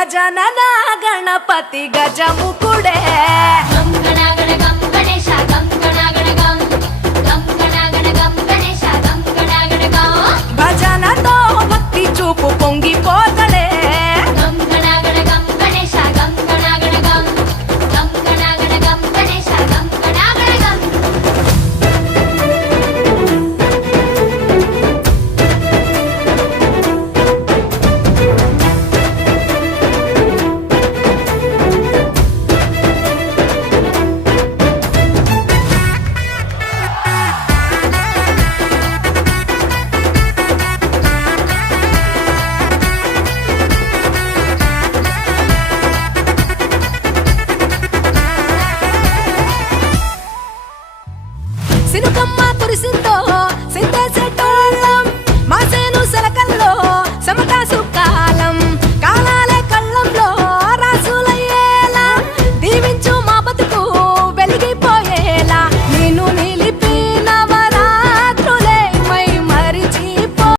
గజనన గణపతి గజముకుడే గం గణగణ గం గణేశ గం గణగణ గం గం గణగణ గం గణేశ గం గణగణ గం భజనతో భక్తి చూపు పొంగిపోతడే గం గణగణ గం గణేశ గం గణగణ గం గం గణగణ గం గణేశ గం గణగణ గం సినుకమ్మ కురిసిందో సిందేసేటోళ్ళ